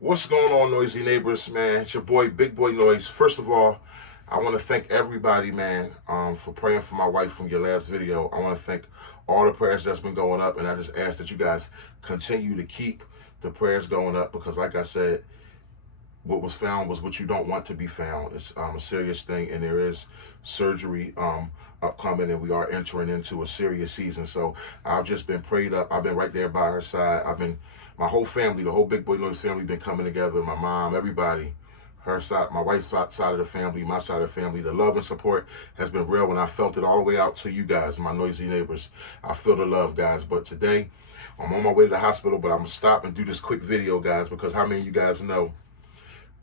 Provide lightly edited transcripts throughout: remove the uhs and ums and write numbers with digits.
What's going on, noisy neighbors, man? It's your boy, Big Boy Noise. First of all, I want to thank everybody, man, for praying for my wife from your last video. I want to thank all the prayers that's been going up, and I just ask that you guys continue to keep the prayers going up because, like I said, what was found was what you don't want to be found. It's a serious thing, and there is surgery upcoming, and we are entering into a serious season. So I've just been prayed up. I've been right there by her side. My whole family, the whole Big Boy Noise family, been coming together. My mom, everybody, her side, my wife's side of the family, my side of the family. The love and support has been real, and I felt it all the way out to you guys, my noisy neighbors. I feel the love, guys. But today, I'm on my way to the hospital, but I'm gonna stop and do this quick video, guys, because how many of you guys know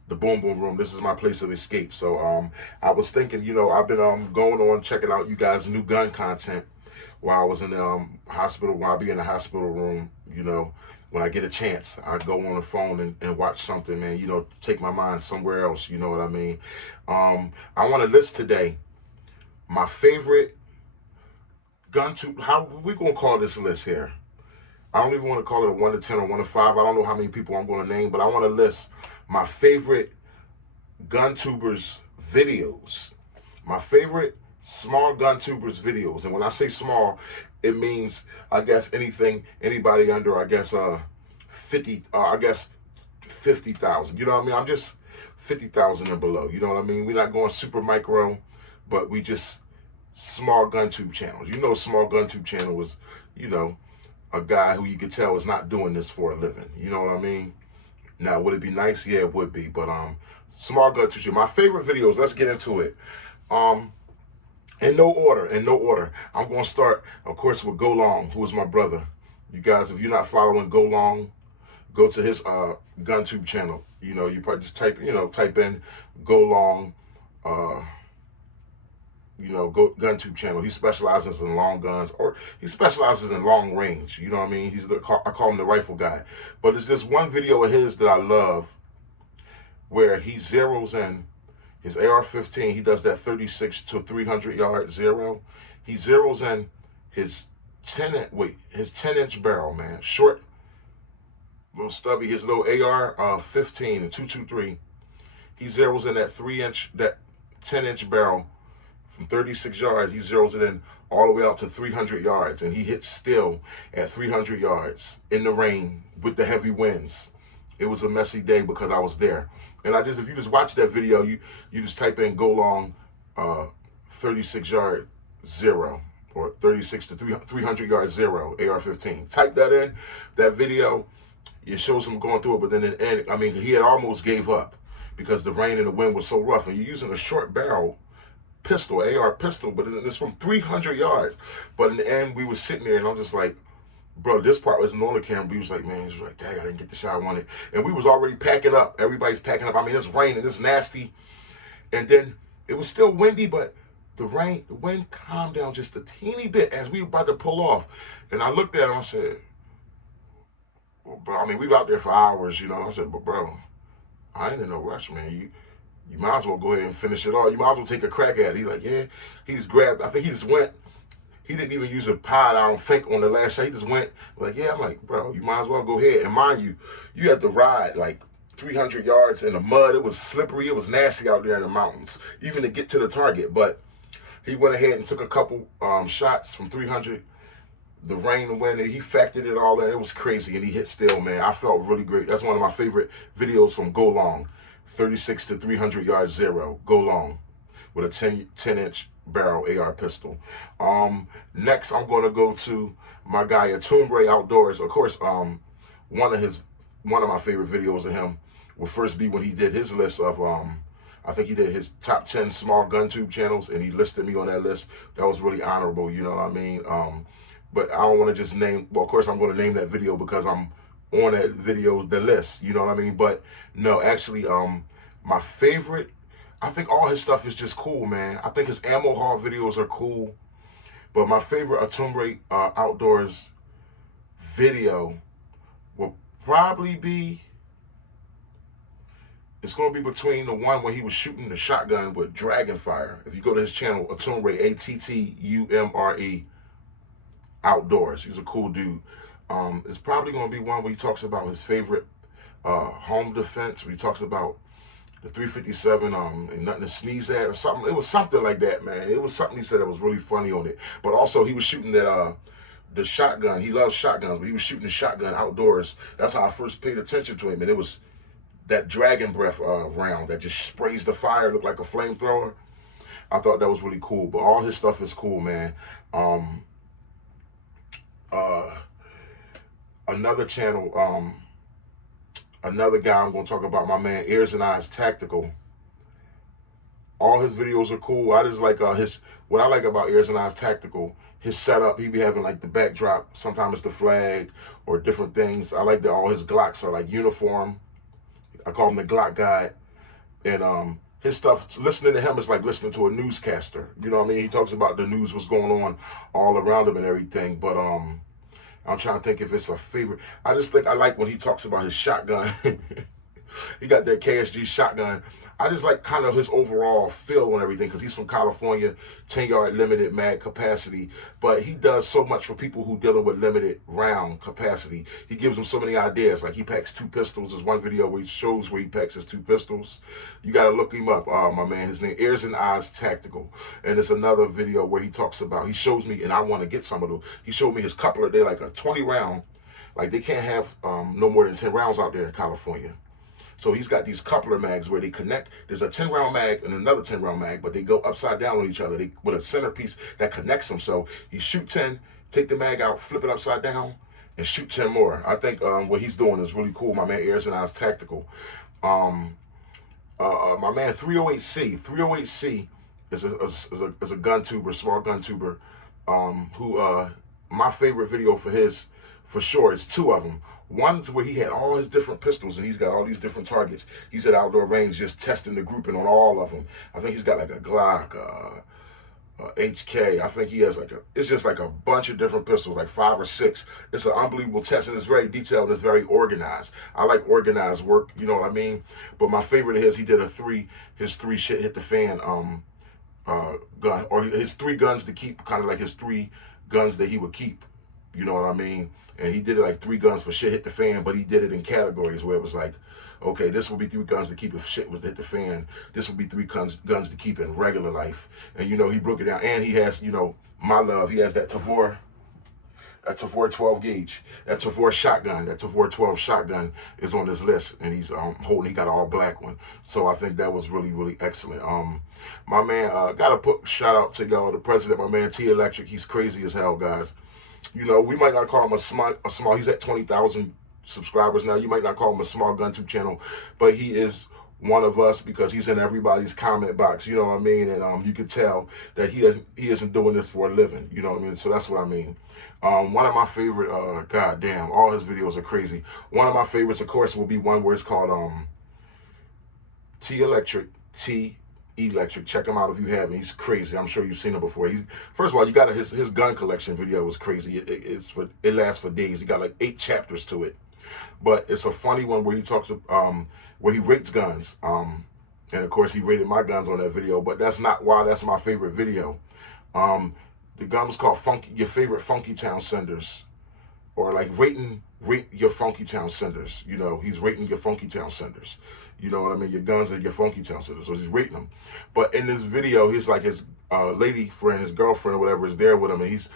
the Boom Boom Room? This is my place of escape. So I was thinking, I've been going on checking out you guys' new gun content while I was in the hospital. While I be in the hospital room, when I get a chance, I go on the phone and watch something, man. Take my mind somewhere else. You know what I mean? I want to list today my favorite gun to. How we gonna call this list here? I don't even want to call it a 1 to 10 or 1 to 5. I don't know how many people I'm going to name, but I want to list my favorite Guntubers videos, my favorite small Guntubers videos. And when I say small, it means, I guess, anybody under, I guess, 50,000. You know what I mean? I'm just 50,000 and below. You know what I mean? We're not going super micro, but we just small GunTube channels. Small GunTube channel is, a guy who you could tell is not doing this for a living. You know what I mean? Now, would it be nice? Yeah, it would be. But small GunTube. My favorite videos. Let's get into it. In no order. I'm gonna start, of course, with Go Long, who is my brother. You guys, if you're not following Go Long, go to his GunTube channel. You probably just type in Go Long. GunTube channel. He specializes in long guns, or he specializes in long range. You know what I mean? I call him the rifle guy. But there's this one video of his that I love where he zeroes in his AR-15. He does that 36 to 300 yard zero. He zeroes in his 10-inch barrel, man. Short, little stubby, his little AR-15 and 223. He zeroes in that 10-inch barrel. From 36 yards, he zeroes it in all the way out to 300 yards, and he hits still at 300 yards in the rain with the heavy winds. It was a messy day because I was there. And if you just watch that video, you just type in Go Long 36 yard zero or 36 to 300 yard zero AR-15. Type that in, that video. It shows him going through it, but then in the end, I mean, he had almost gave up because the rain and the wind was so rough, and you're using a short barrel pistol, AR pistol, but it's from 300 yards. But in the end, we were sitting there, and I'm just like, bro, this part wasn't on the camera. We was like, man, he was like, dang, I didn't get the shot I wanted. And we was already packing up. Everybody's packing up. I mean, it's raining, it's nasty. And then it was still windy, but the wind calmed down just a teeny bit as we were about to pull off. And I looked at him, I said, well, bro, I mean, we were out there for hours, I said, but bro, I ain't in no rush, man. You might as well go ahead and finish it all. You might as well take a crack at it. He's like, yeah. He just grabbed, I think he just went. He didn't even use a pod, I don't think, on the last shot. He just went, like, yeah. I'm like, bro, you might as well go ahead. And mind you, you had to ride like 300 yards in the mud. It was slippery. It was nasty out there in the mountains, even to get to the target. But he went ahead and took a couple shots from 300. The rain, the wind, he factored it all in. It was crazy, and he hit still, man. I felt really great. That's one of my favorite videos from Go Long. 36 to 300 yards zero, Go Long, with a 10-inch barrel AR pistol. Next, I'm going to go to my guy Guntuber Outdoors. Of course, one of my favorite videos of him will first be when he did his list of I think he did his top 10 small GunTube channels, and he listed me on that list. That was really honorable, you know what I mean? But I don't want to just name. Well, of course, I'm going to name that video because I'm on that video, the list, you know what I mean? But no, actually, my favorite, I think all his stuff is just cool, man. I think his ammo haul videos are cool, but my favorite Guntuber Outdoors video will probably be, it's going to be between the one where he was shooting the shotgun with Dragonfire. If you go to his channel, Guntuber, Attumre Outdoors. He's a cool dude. It's probably going to be one where he talks about his favorite home defense, where he talks about the 357, and nothing to sneeze at or something. It was something like that, man. It was something he said that was really funny on it. But also he was shooting that the shotgun. He loves shotguns, but he was shooting the shotgun outdoors. That's how I first paid attention to him. And it was that dragon breath round that just sprays the fire, looked like a flamethrower. I thought that was really cool. But all his stuff is cool, man. Another channel, another guy I'm going to talk about, my man Ears and Eyes Tactical. All his videos are cool. I just like what I like about Ears and Eyes Tactical, his setup. He be having like the backdrop. Sometimes it's the flag or different things. I like that all his Glocks are like uniform. I call him the Glock guy. And his stuff, listening to him is like listening to a newscaster. You know what I mean? He talks about the news, what's going on all around him and everything. But I'm trying to think if it's a favorite. I just think I like when he talks about his shotgun. He got that KSG shotgun. I just like kind of his overall feel on everything, because he's from California, 10-yard limited mag capacity. But he does so much for people who dealing with limited round capacity. He gives them so many ideas. Like he packs 2 pistols. There's one video where he shows where he packs his 2 pistols. You got to look him up, my man. His name, Ears and Eyes Tactical. And there's another video where he talks about, he shows me, and I want to get some of those. He showed me his coupler. They're like a 20 round. Like they can't have no more than 10 rounds out there in California. So he's got these coupler mags where they connect. There's a 10-round mag and another 10-round mag, but they go upside down on each other. They with a centerpiece that connects them. So you shoot 10, take the mag out, flip it upside down, and shoot 10 more. I think what he's doing is really cool. My man Ears and Eyes Tactical. My man 308C. 308C is a gun tuber, small gun tuber, who my favorite video for sure, is 2 of them. One's where he had all his different pistols and he's got all these different targets. He's at outdoor range just testing the grouping on all of them. I think he's got like a Glock, HK. I think he has like it's just like a bunch of different pistols, like 5 or 6. It's an unbelievable test, and it's very detailed and it's very organized. I like organized work, you know what I mean? But my favorite is he did his 3 shit hit the fan gun, or his 3 guns to keep, kind of like his 3 guns that he would keep. You know what I mean? And he did it like 3 guns for shit hit the fan, but he did it in categories where it was like, okay, this will be 3 guns to keep if shit was to hit the fan. This will be 3 guns to keep in regular life. And, you know, he broke it down. And he has, you know, my love, he has that Tavor 12 gauge. That Tavor shotgun, that Tavor 12 shotgun is on this list. And he's he got an all black one. So I think that was really, really excellent. My man, gotta put shout out to y'all, the president, my man T Electric. He's crazy as hell, guys. You know, we might not call him a small, he's at 20,000 subscribers now. You might not call him a small Guntuber channel, but he is one of us because he's in everybody's comment box, you know what I mean? And you can tell that he isn't doing this for a living, you know what I mean? So that's what I mean. One of my favorite, goddamn, all his videos are crazy. One of my favorites, of course, will be one where it's called T Electric, T Electric. Check him out if you haven't. He's crazy. I'm sure you've seen him before. First of all, you got his gun collection video was crazy. It lasts for days. He got like 8 chapters to it, but it's a funny one where he talks where he rates guns. And of course he rated my guns on that video. But that's not why that's my favorite video. The gun was called Your Favorite Funky Town Senders, or like rate your Funky Town Senders. You know, he's rating your Funky Town Senders. You know what I mean? Your guns are your Funky Town Senders. So he's rating them. But in this video, he's like his lady friend, his girlfriend or whatever is there with him. And he's,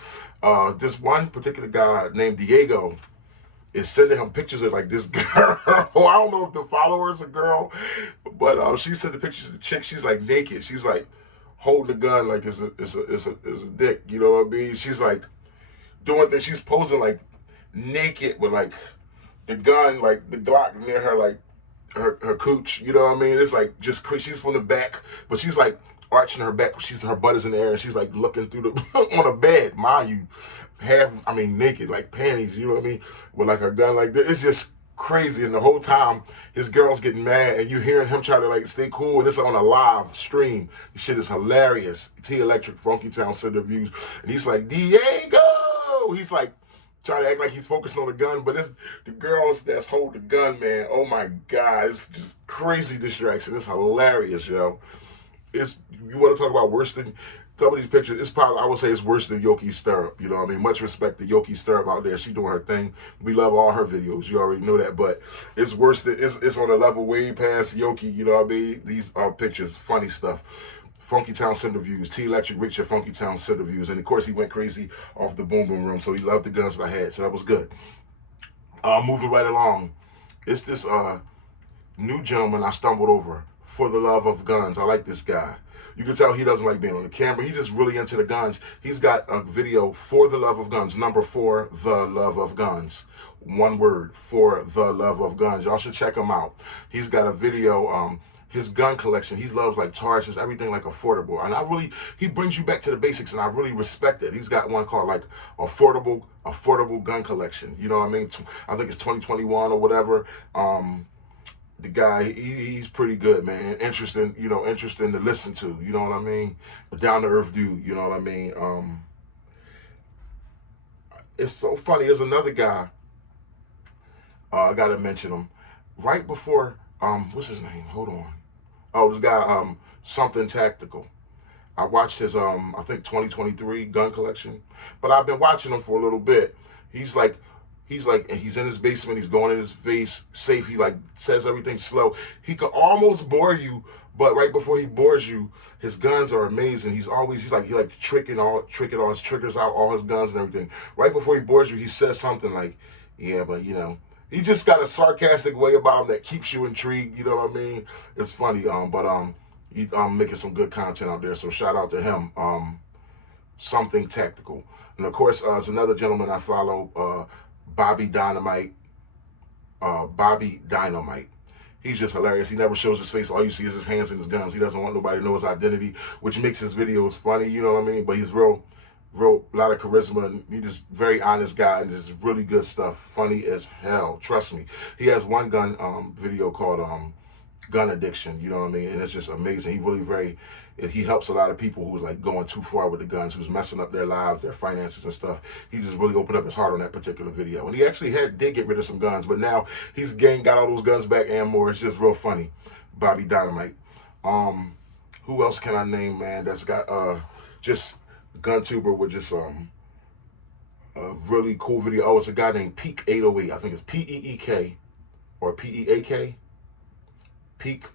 this one particular guy named Diego is sending him pictures of like this girl. I don't know if the follower is a girl, but she sent the pictures of the chick. She's like naked. She's like holding the gun like it's a dick. You know what I mean? She's like doing things. She's posing like naked with like the gun, like the Glock near her, like her cooch, you know what I mean? It's like just crazy. She's from the back, but she's like arching her back. Her butt is in the air, and she's like looking through the on a bed, mind you, naked, like panties, you know what I mean? With like her gun like this. It's just crazy. And the whole time his girl's getting mad, and you hearing him try to like stay cool, and it's on a live stream. This shit is hilarious. T Electric Funky Town Center Views, and he's like, Diego! He's like trying to act like he's focusing on the gun, but it's the girls that's hold the gun, man. Oh my God, it's just crazy distraction. It's hilarious, yo. You want to talk about worse than some of these pictures, it's probably, I would say it's worse than Yoki Stirrup. You know what I mean? Much respect to Yoki Stirrup out there. She doing her thing. We love all her videos. You already know that. But it's worse than, it's on a level way past Yoki. You know what I mean? These are pictures, funny stuff. Funky Town Centerviews, T Electric Richard Funky Town Centerviews. And of course, he went crazy off the Boom Boom Room. So he loved the guns that I had. So that was good. Moving right along. It's this new gentleman I stumbled over, For the Love of Guns. I like this guy. You can tell he doesn't like being on the camera. He's just really into the guns. He's got a video, For the Love of Guns, number 4, The Love of Guns. One word, For the Love of Guns. Y'all should check him out. He's got a video, his gun collection. He loves like charges, everything like affordable. And he brings you back to the basics, and I really respect it. He's got one called like affordable gun collection. You know what I mean? I think it's 2021 or whatever. The guy, he's pretty good, man. Interesting, interesting to listen to. You know what I mean? A down to earth dude. You know what I mean? It's so funny. There's another guy. I gotta mention him. Right before, what's his name? Hold on. Oh, this guy, Something Tactical. I watched his, I think 2023 gun collection, but I've been watching him for a little bit. He's in his basement. He's going in his face safe. He like says everything slow. He could almost bore you, but right before he bores you, his guns are amazing. He like tricking all his triggers out, all his guns and everything. Right before he bores you, he says something like, "Yeah, but he just got a sarcastic way about him that keeps you intrigued. You know what I mean? It's funny. He's making some good content out there. So shout out to him. Something Tactical, and of course, there's another gentleman I follow. Bobby Dynamite. He's just hilarious. He never shows his face. All you see is his hands and his guns. He doesn't want nobody to know his identity, which makes his videos funny. You know what I mean? But he's real, lot of charisma, and he's just very honest guy, and just really good stuff. Funny as hell. Trust me. He has one gun video called Gun Addiction. You know what I mean? And it's just amazing. He helps a lot of people who's like going too far with the guns, who's messing up their lives, their finances and stuff. He just really opened up his heart on that particular video. And he actually did get rid of some guns, but now he's got all those guns back and more. It's just real funny. Bobby Dynamite. Who else can I name, man, that's got just Guntuber with just a really cool video. Oh, it's a guy named Peak 808. I think it's P-E-E-K or P-E-A-K. Peak.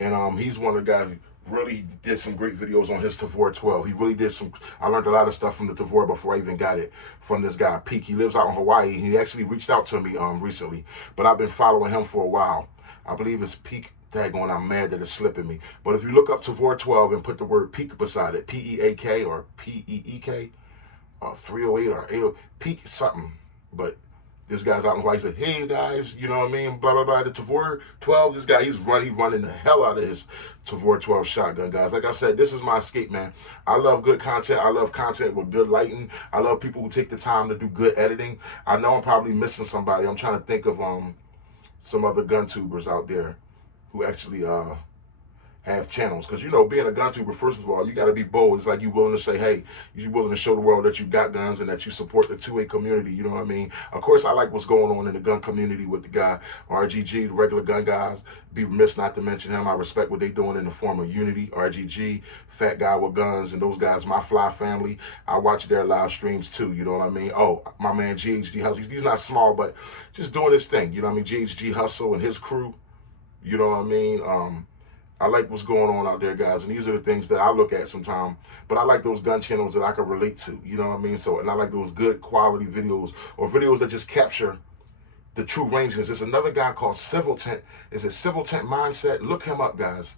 And he's one of the guys who really did some great videos on his Tavor 12. He really did I learned a lot of stuff from the Tavor before I even got it from this guy, Peak. He lives out in Hawaii. He actually reached out to me recently, but I've been following him for a while. I believe it's Peak. Daggone, I'm mad that it's slipping me. But if you look up Tavor 12 and put the word Peak beside it, P-E-A-K or P-E-E-K, 308 or 80, Peak something. But this guy's out in Hawaii. He said, "Hey guys, you know what I mean? Blah blah blah." The Tavor 12. This guy, he's running the hell out of his Tavor 12 shotgun, guys. Like I said, this is my escape, man. I love good content. I love content with good lighting. I love people who take the time to do good editing. I know I'm probably missing somebody. I'm trying to think of some other gun tubers out there who actually have channels, because being a gun tuber, first of all, you got to be bold. It's like you willing to say, hey, you're willing to show the world that you got guns and that you support the 2A community. You know what I mean? Of course, I like what's going on in the gun community with the guy RGG, the regular gun guys. Be remiss not to mention him. I respect what they're doing in the form of unity. RGG, Fat Guy with Guns, and those guys, my fly family. I watch their live streams too. You know what I mean? Oh, my man GHG Hustle. He's not small, but just doing his thing. You know what I mean? GHG Hustle and his crew. You know what I mean? I like what's going on out there, guys, and these are the things that I look at sometimes. But I like those gun channels that I can relate to, you know what I mean? So, and I like those good quality videos or videos that just capture the true ranges. There's another guy called Civil Tent. Is it Civil Tent Mindset? Look him up, guys.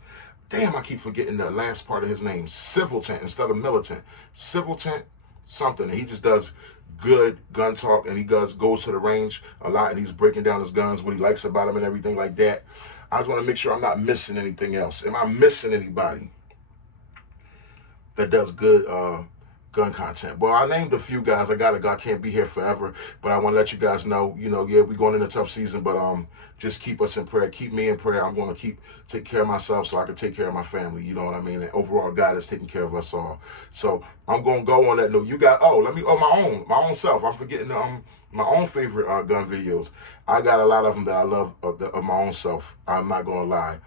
Damn, I keep forgetting the last part of his name. Civil Tent instead of Militant. Civil Tent something. And he just does good gun talk, and he goes to the range a lot, and he's breaking down his guns, what he likes about them and everything like that. I just want to make sure I'm not missing anything else. Am I missing anybody that does good gun content? Well, I named a few guys. I can't be here forever, but I want to let you guys know, yeah, we're going into a tough season, but just keep us in prayer. Keep me in prayer. I'm going to take care of myself so I can take care of my family. You know what I mean? And overall, God is taking care of us all. So I'm going to go on that note. You got, my own self. I'm forgetting my own favorite gun videos. I got a lot of them that I love of my own self. I'm not going to lie.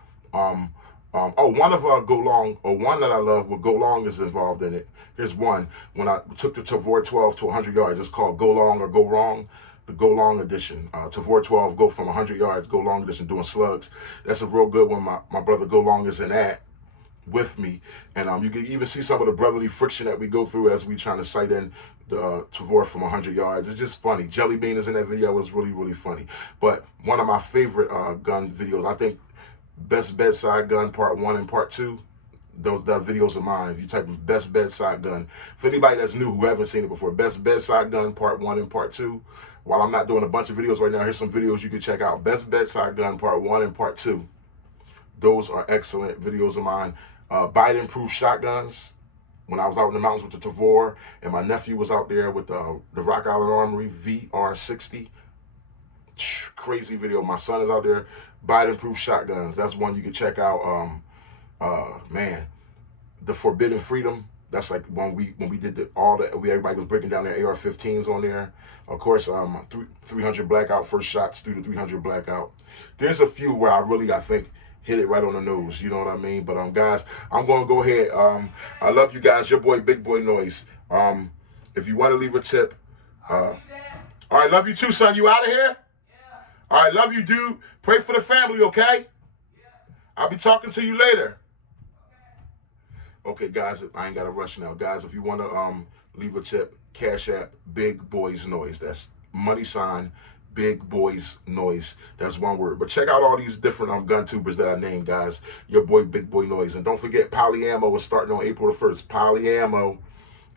Oh, one of Go Long, or one that I love with Go Long is involved in it. Here's one. When I took the Tavor 12 to 100 yards, it's called Go Long or Go Wrong. The Go Long edition. Tavor 12, go from 100 yards, Go Long edition, doing slugs. That's a real good one. My brother Go Long is in that with me. And you can even see some of the brotherly friction that we go through as we trying to sight in the Tavor from 100 yards. It's just funny. Jelly Bean is in that video. It was really, really funny. But one of my favorite gun videos, I think, Best Bedside Gun Part 1 and Part 2. That videos of mine. If you type in Best Bedside Gun, for anybody that's new who haven't seen it before, Best Bedside Gun Part 1 and Part 2. While I'm not doing a bunch of videos right now, here's some videos you can check out. Best Bedside Gun Part 1 and Part 2. Those are excellent videos of mine. Biden-proof shotguns. When I was out in the mountains with the Tavor, and my nephew was out there with the Rock Island Armory VR60. Crazy video. My son is out there. Biden-proof shotguns. That's one you can check out. Man, the Forbidden Freedom. That's like when we did everybody was breaking down their AR-15s on there. Of course, 300 blackout, first shots through the 300 blackout. There's a few where I think hit it right on the nose. You know what I mean? But guys, I'm gonna go ahead. I love you guys. Your boy, Big Boy Noise. If you want to leave a tip, all right, love you too, son. You out of here? Yeah. All right, love you, dude. Pray for the family, okay? Yeah. I'll be talking to you later. Okay, guys, I ain't got to rush now. Guys, if you want to leave a tip, Cash App, Big Boys Noise. That's money sign, Big Boys Noise. That's one word. But check out all these different gun tubers that I named, guys. Your boy, Big Boy Noise. And don't forget, Polyammo is starting on April the 1st. Polyammo.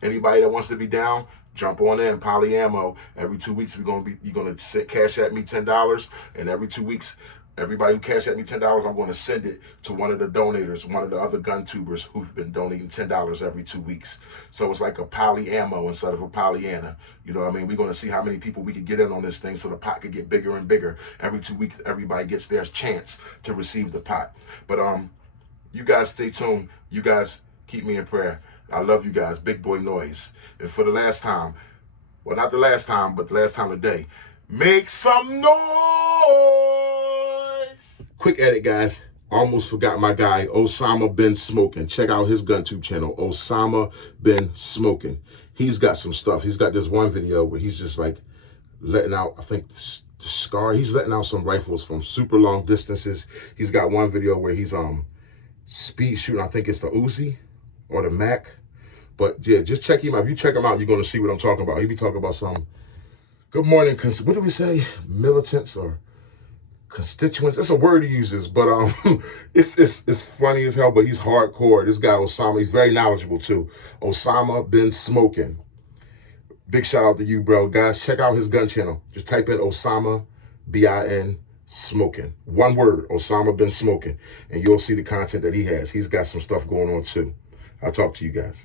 Anybody that wants to be down, jump on in. Polyammo. Every 2 weeks, you're gonna cash at me $10, and every 2 weeks, everybody who cash at me $10, I'm going to send it to one of the donators, one of the other gun tubers who've been donating $10 every 2 weeks. So it's like a Polyammo instead of a Pollyanna. You know what I mean? We're going to see how many people we can get in on this thing so the pot could get bigger and bigger. Every 2 weeks, everybody gets their chance to receive the pot. But you guys stay tuned. You guys keep me in prayer. I love you guys. Big Boy Noise. And for the last time, well, not the last time, but the last time today, make some noise. Quick edit, guys. Almost forgot my guy, Osama Bin Smoking. Check out his GunTube channel, Osama Bin Smoking. He's got some stuff. He's got this one video where he's just like letting out, I think, the SCAR. He's letting out some rifles from super long distances. He's got one video where he's speed shooting. I think it's the Uzi or the Mac. But yeah, just check him out. If you check him out, you're going to see what I'm talking about. He be talking about some, good morning, what do we say? Militants or constituents. That's a word he uses, but it's funny as hell, but he's hardcore. This guy Osama, he's very knowledgeable too. Osama Bin Smoking. Big shout out to you, bro. Guys, check out his gun channel. Just type in Osama BIN Smoking. One word, Osama Bin Smoking, and you'll see the content that he has. He's got some stuff going on too. I'll talk to you guys.